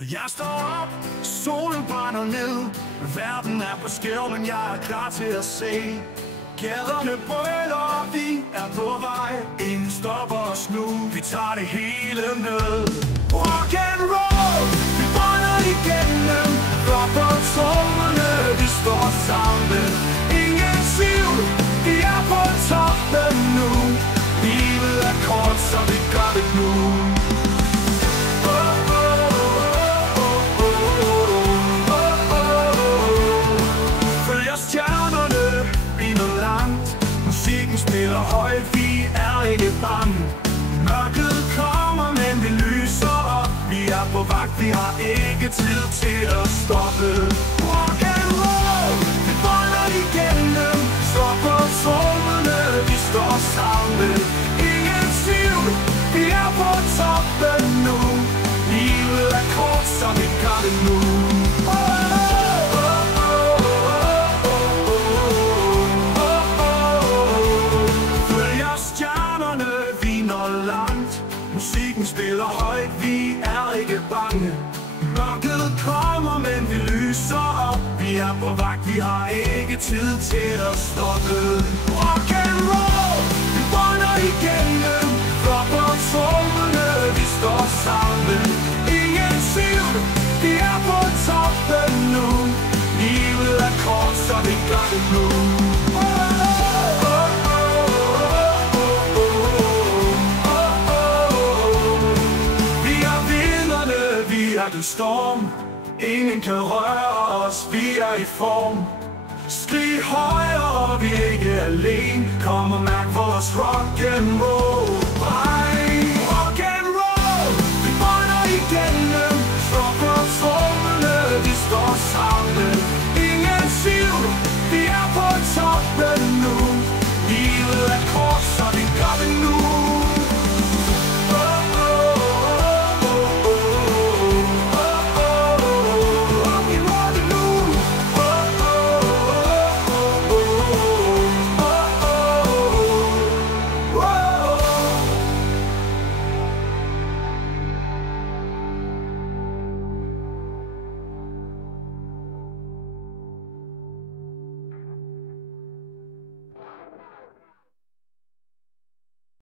Jeg står op, solen brænder ned. Verden er på skæv, men jeg er klar til at se. Gaderne brøler, og vi er på vej. Ingen stopper os nu, vi tager det hele ned. Rock and roll, vi brænder igennem. Rock på trommerne, vi står sammen. Ingen tvivl, vi er på toppen nu. Livet er kort, så vi gør det nu. Musikken spiller højt, vi er ikke bange. Mørket kommer, men vi lyser op. Vi er på vagt, vi har ikke tid til at stoppe. Rock and roll, vi brænder igennem. Slår på trommerne, vi står sammen. Ingen tvivl, vi er på toppen nu. Livet er kort, så vi gør det nu. Musikken spiller højt, vi er ikke bange. Mørket kommer, men vi lyser op. Vi er på vagt, vi har ikke tid til at stoppe. Rock and roll, vi brænder igennem. Flot på trommerne, vi står sammen. Ingen tvivl, vi er på toppen nu. Livet er kort, så vi gør det nu. Den storm, ingen kan røre os, vi er i form. Skrig højere, vi er ikke alene. Kom og mærk vores rock and roll.